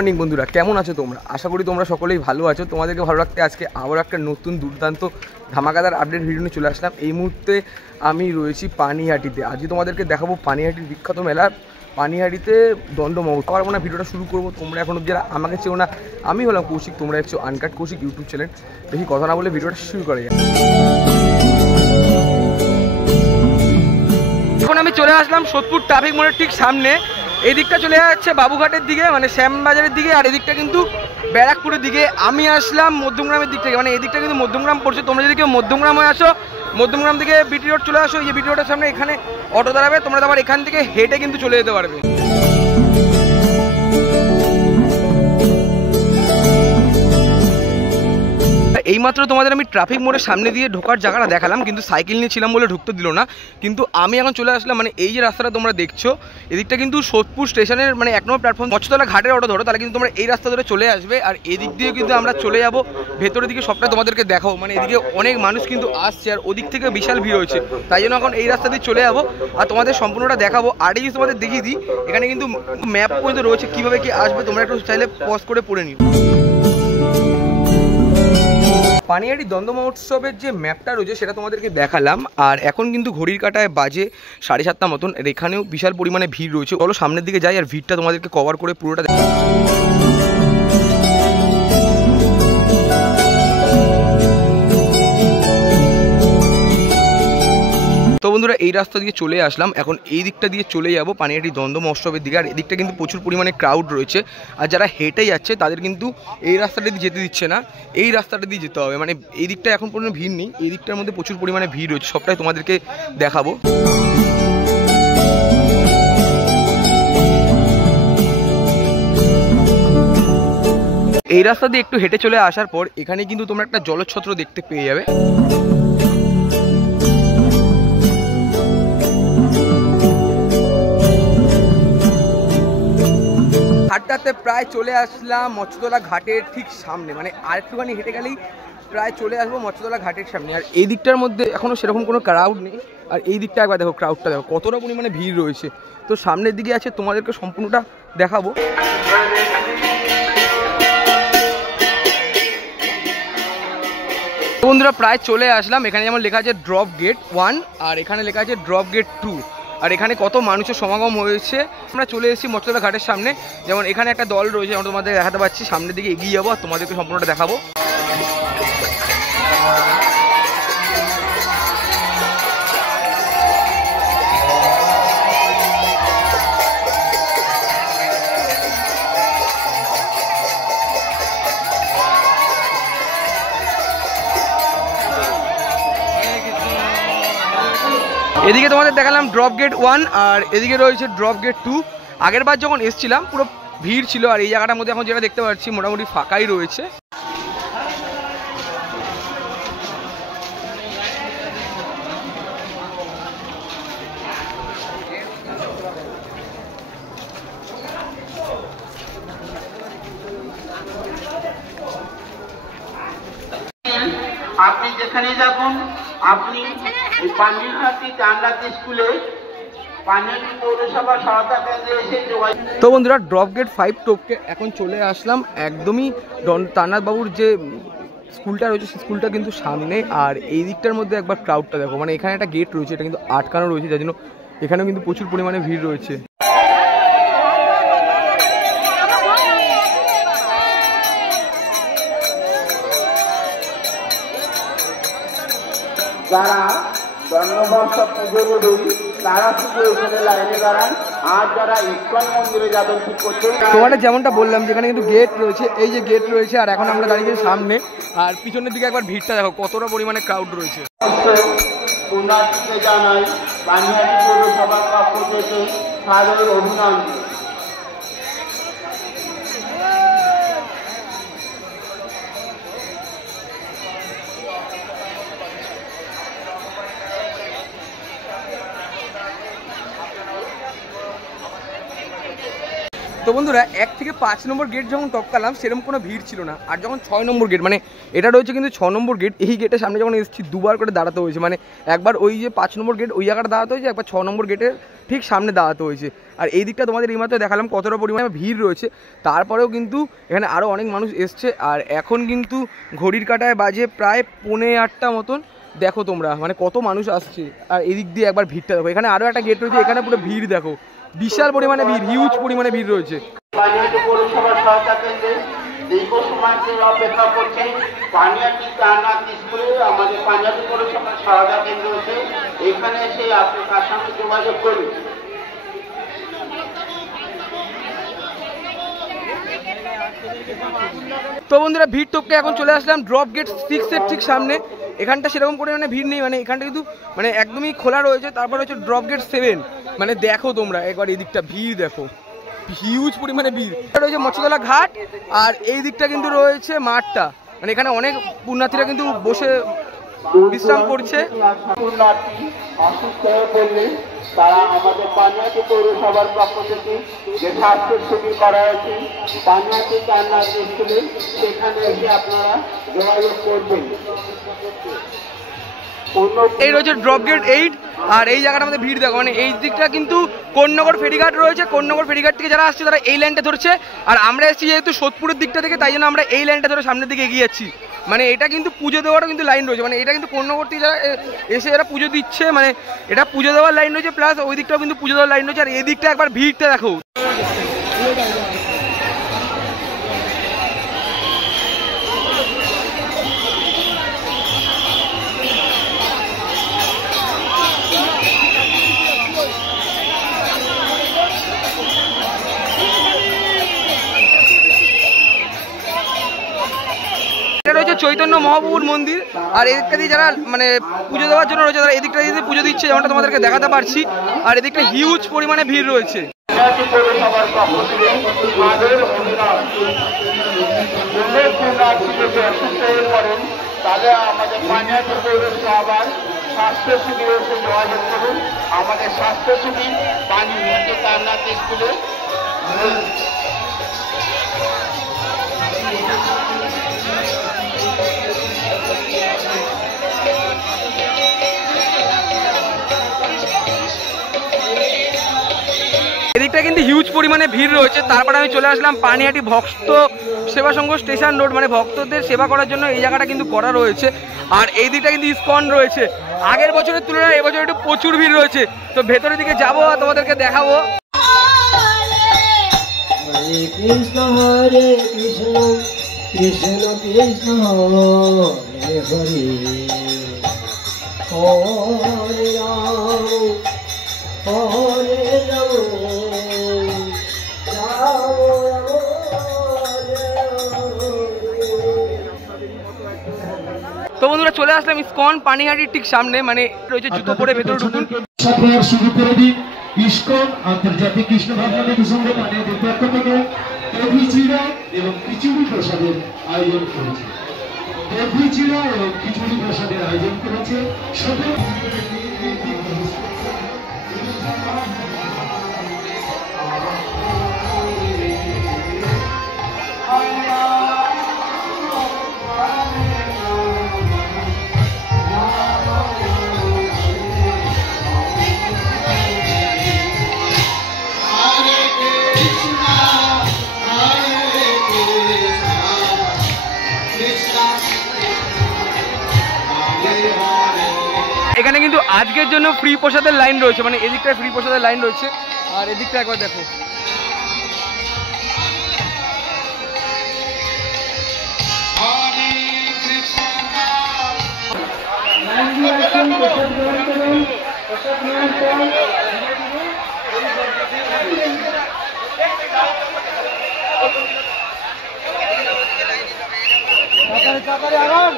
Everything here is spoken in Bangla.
মর্নিং বন্ধুরা, কেমন আছো তোমরা? আশা করি তোমরা সকলেই ভালো আছো। তোমাদেরকে ভালো রাখতে আজকে আবার একটা নতুন দুর্দান্ত ধামাকাদার আপডেট ভিডিও নিয়ে চলে আসলাম। এই মুহূর্তে আমি রয়েছি পানিহাটিতে। আজকে তোমাদেরকে দেখাবো পানিহাটির বিখ্যাত মেলা পানিহাটিতে দণ্ড মহোৎসব। পারবো না, ভিডিওটা শুরু করবো। তোমরা এখন অব্দি যারা আমাকে চেও না, আমি হলাম কৌশিক, তোমরা দেখছো আনকাট কৌশিক ইউটিউব চ্যানেল। বেশি কথা না বলে ভিডিওটা শুরু করা যায়। এখন আমি চলে আসলাম সোদপুর ট্রাফিক মোড়ের ঠিক সামনে। এই দিকটা চলে যাচ্ছে বাবুঘাটের দিকে, মানে শ্যামবাজারের দিকে, আর এদিকটা কিন্তু ব্যারাকপুরের দিকে। আমি আসলাম মধ্যমগ্রামের দিক থেকে, মানে এই দিকটা কিন্তু মধ্যমগ্রাম পড়ছে। তোমরা যদি কেউ মধ্যমগ্রাম হয়ে আসো, মধ্যমগ্রাম থেকে বিটি রোড চলে আসো। এই যে বিটি রোডের সামনে এখানে অটো দাঁড়াবে, তোমরা আবার এখান থেকে হেঁটে কিন্তু চলে যেতে পারবে। এইমাত্র তোমাদের আমি ট্রাফিক মোড়ের সামনে দিয়ে ঢোকার জায়গাটা দেখালাম, কিন্তু সাইকেল নিয়ে ছিলাম বলে ঢুকতে দিল না। কিন্তু আমি এখন চলে আসলাম, মানে এই যে রাস্তাটা তোমরা দেখছো, এদিকটা কিন্তু সোদপুর স্টেশনের মানে 1 নম্বর প্ল্যাটফর্ম। মৎস্যতলা ঘাটের অটো ধরো, তাহলে কিন্তু তোমরা এই রাস্তা ধরে চলে আসবে। আর এদিক দিয়ে কিন্তু আমরা চলে যাব ভেতরের দিকে, সবটা তোমাদেরকে দেখাবো। মানে এদিকে অনেক মানুষ কিন্তু আসছে, আর ওদিক থেকে বিশাল ভিড় হয়েছে, তাই জন্য এখন এই রাস্তা দিয়ে চলে যাবো আর তোমাদের সম্পূর্ণটা দেখাবো। আর এই তোমাদের দেখিয়ে দিই, এখানে কিন্তু ম্যাপ পর্যন্ত রয়েছে কীভাবে কি আসবে, তোমরা একটু চাইলে পজ করে পড়ে নিও। পানিহাটি দ্বন্দ্ব মহোৎসবের যে ম্যাপটা রয়েছে সেটা তোমাদেরকে দেখালাম। আর এখন কিন্তু ঘড়ির কাঁটায় বাজে 7:30 মতন। আর এখানেও বিশাল পরিমাণে ভিড় রয়েছে। চলো সামনের দিকে যাই আর ভিড়টা তোমাদেরকে কভার করে পুরোটা তো বন্ধুরা, এই রাস্তা দিয়ে চলে আসলাম। এখন এই দিকটা দিয়ে চলে যাব পানিহাটি দ্বন্দ্ব মহোৎসবের দিকে। আর এদিকটা কিন্তু প্রচুর পরিমাণে ক্রাউড রয়েছে, আর যারা হেঁটে যাচ্ছে তাদের কিন্তু এই রাস্তাটা দিয়ে যেতে দিচ্ছে না, এই রাস্তাটা দিয়ে যেতে হবে। মানে এই দিকটা এখন পর্যন্ত ভিড় নেই, এই দিকটার মধ্যে প্রচুর পরিমাণে ভিড় রয়েছে, সবটাই তোমাদেরকে দেখাবো। এই রাস্তা দিয়ে একটু হেঁটে চলে আসার পর এখানে কিন্তু তোমরা একটা জলছত্র দেখতে পেয়ে যাবে। ঘাটটাতে প্রায় চলে আসলাম মৎস্যতলা ঘাটের ঠিক সামনে, মানে আরেকটুখানি হেঁটে গেলেই প্রায় চলে আসবো মৎস্যতলা ঘাটের সামনে। আর এই দিকটার মধ্যে এখনও সেরকম কোনো ক্রাউড নেই। আর এই দিকটা একবার দেখো, ক্রাউডটা দেখো কতটা পরিমাণে ভিড় রয়েছে। তো সামনের দিকে আছে, তোমাদেরকে সম্পূর্ণটা দেখাবো। বন্ধুরা প্রায় চলে আসলাম। এখানে যেমন লেখা আছে ড্রপ গেট 1 আর এখানে লেখা আছে ড্রপ গেট 2। আর এখানে কত মানুষের সমাগম হয়েছে। আমরা চলে এসেছি মৎস্যতলা ঘাটের সামনে। যেমন এখানে একটা দল রয়েছে, আমরা তোমাদের দেখাতে পাচ্ছি। সামনের দিকে এগিয়ে যাবো আর তোমাদেরকে সম্পূর্ণটা দেখাবো। এদিকে তোমাদের দেখালাম ড্রপ গেট 1 আর এদিকে রয়েছে ড্রপ গেট 2। আগের বার যখন এসেছিলাম পুরো ভিড় ছিল, আর এই জায়গাটার মধ্যে এখন যেটা দেখতে পাচ্ছি মোটামুটি ফাঁকাই রয়েছে। আপনি যেখানে যাবেন, আপনি পানিহাটি চান্দাতি স্কুলে পানিহাটি পৌরসভা সহায়তা কেন্দ্রে এসে যোগাযোগ। তো বন্ধুরা, ড্রপ গেট 5 টোপকে এখন চলে আসলাম একদমই তান্নাথ বাবুর যে স্কুলটা রয়েছে সেই স্কুলটা কিন্তু সামনে। আর এই দিকটার মধ্যে একবার ক্রাউডটা দেখো, মানে এখানে একটা গেট রয়েছে, এটা কিন্তু আটকানো রয়েছে, যার জন্য এখানেও কিন্তু প্রচুর পরিমাণে ভিড় রয়েছে। যারা জন্মবর্ষ পুজো দেবেন তারা শুধু এখানে লাইনে দাঁড়ান, আর যারা ইস্কন মন্দিরে যাবেন ঠিক করছে। তোমাদের যেমনটা বললাম, যেখানে কিন্তু গেট রয়েছে, এই যে গেট রয়েছে, আর এখন আমরা দাঁড়িয়ে সামনে। আর পিছনের দিকে একবার ভিড়টা দেখো কতটা পরিমাণে ক্রাউড রয়েছে। পুণ্যার্থীকে জানাই পানিহাটি পৌরসভার পক্ষ থেকে সাদর অভিনন্দন। তো বন্ধুরা 1 থেকে 5 নম্বর গেট যখন টপকালাম সেরকম কোনো ভিড় ছিল না। আর যখন 6 নম্বর গেট, মানে এটা রয়েছে কিন্তু 6 নম্বর গেট, এই গেটের সামনে যখন এসেছি দুবার করে দাঁড়াতে হয়েছে। মানে একবার ওই যে 5 নম্বর গেট ওই জায়গাটা দাঁড়াতে হয়েছে, একবার 6 নম্বর গেটের ঠিক সামনে দাঁড়াতে হয়েছে। আর এই দিকটা তোমাদের এইমাত্র দেখালাম কতটা পরিমাণে ভিড় রয়েছে। তারপরেও কিন্তু এখানে আরও অনেক মানুষ এসছে। আর এখন কিন্তু ঘড়ির কাঁটায় বাজে প্রায় 7:45 মতন। দেখো তোমরা মানে কত মানুষ আসছে। আর এদিক দিয়ে একবার ভিড়টা দেখো, এখানে আরও একটা গেট রয়েছে, এখানে পুরো ভিড় দেখো, বিশাল পরিমাণে ভিড়, হিউজ পরিমাণে ভিড় রয়েছে। দীর্ঘ সময় অপেক্ষা করছে পানিয়াটি কান্নাত স্কুলে, আমাদের পাঞ্জাবি পৌরসভার সহায়তা কেন্দ্র হচ্ছে, এখানে এসে আপনি তার সঙ্গে যোগাযোগ করুন। তো বন্ধুরা ভিড় টপকে এখন চলে আসলাম ড্রপ গেট 6 এর ঠিক সামনে। এখানটা সেরকম পরিমাণে ভিড় নেই, মানে এখানটা কিন্তু মানে একদমই খোলা রয়েছে। তারপর হচ্ছে ড্রপ গেট 7, মানে দেখো তোমরা একবার এই দিকটা ভিড় দেখো, হিউজ পরিমাণে ভিড়। রয়েছে মৎস্যতলা ঘাট, আর এই দিকটা কিন্তু রয়েছে মাঠটা, মানে এখানে অনেক পুণ্যার্থীরা কিন্তু বসে বিশ্রাম করছে। অসুস্থ হয়ে পড়লে তারা আমাদের পানিয়াটি পৌরসভার পক্ষ থেকে যে স্বাস্থ্য শিবির করা হয়েছে পানিয়াটি কান্নাত স্কুলে, সেখানে এসে আপনারা যোগাযোগ করবেন। এই রয়েছে ড্রপ গেট 8, আর এই জায়গাটা আমাদের ভিড় দেখো, মানে এই দিকটা কিন্তু কোন্নগর ফেরিঘাট রয়েছে। কোন্নগর ফেরিঘাট থেকে যারা আসছে তারা এই লাইনটা ধরছে, আর আমরা এসেছি যেহেতু সোদপুরের দিকটা থেকে, তাই জন্য আমরা এই লাইনটা ধরে সামনের দিকে এগিয়ে যাচ্ছি। মানে এটা কিন্তু পুজো দেওয়ারও কিন্তু লাইন রয়েছে, মানে এটা কিন্তু কোন্নগর থেকে যারা এসে যারা পুজো দিচ্ছে, মানে এটা পুজো দেওয়ার লাইন রয়েছে, প্লাস ওই দিকটাও কিন্তু পুজো দেওয়ার লাইন রয়েছে। আর এই দিকটা একবার ভিড়টা দেখো। রয়েছে চৈতন্য মহাপ্রভুর মন্দির, আর এদিকটা দিয়ে যারা মানে পুজো দেওয়ার জন্য রয়েছে তারা এদিকটা দিয়ে পুজো দিচ্ছে, যেমনটা তোমাদেরকে দেখাতে পারছি। আর এদিকটা হিউজ পরিমাণে ভিড় রয়েছে। তাহলে আমাদের পানিয়াটি পৌরসভার স্বাস্থ্য শিবিরে এসে যোগাযোগ করুন। আমাদের স্বাস্থ্য শিবির পানিয়াটি কান্নাত স্কুলে। এদিকটা কিন্তু হিউজ পরিমাণে ভিড় রয়েছে। তারপরে আমি চলে আসলাম পানিহাটি ভক্ত সেবা সংঘ স্টেশন রোড, মানে ভক্তদের সেবা করার জন্য এই জায়গাটা কিন্তু করা রয়েছে। আর এই দিকটা কিন্তু ইসকন রয়েছে। আগের বছরের তুলনায় এবছর একটু প্রচুর ভিড় রয়েছে। তো ভেতরের দিকে যাবো আর তোমাদেরকে দেখাবো। হরে কৃষ্ণ হরে কৃষ্ণ কৃষ্ণ কৃষ্ণ হরে হরে, হরে রাম হরে রাম রাম তো বন্ধুরা চলে আসলাম ইসকন পানিহাটির ঠিক সামনে, মানে রয়েছে জুতো পরে ভেতরে ঢুকুন। শুরু করে দিন। ইসকন আন্তর্জাতিক কৃষ্ণ ভাবনা সংঘ পানিহাটির পক্ষ থেকে দধি চিড়া এবং খিচুড়ি প্রসাদের আয়োজন করেছে। দধি চিড়া এবং খিচুড়ি প্রসাদের আয়োজন করেছে সকল। এখানে কিন্তু আজকের জন্য ফ্রি প্রসাদের লাইন রয়েছে, মানে এদিকটায় ফ্রি প্রসাদের লাইন রয়েছে। আর এদিকটা একবার দেখো, রাম।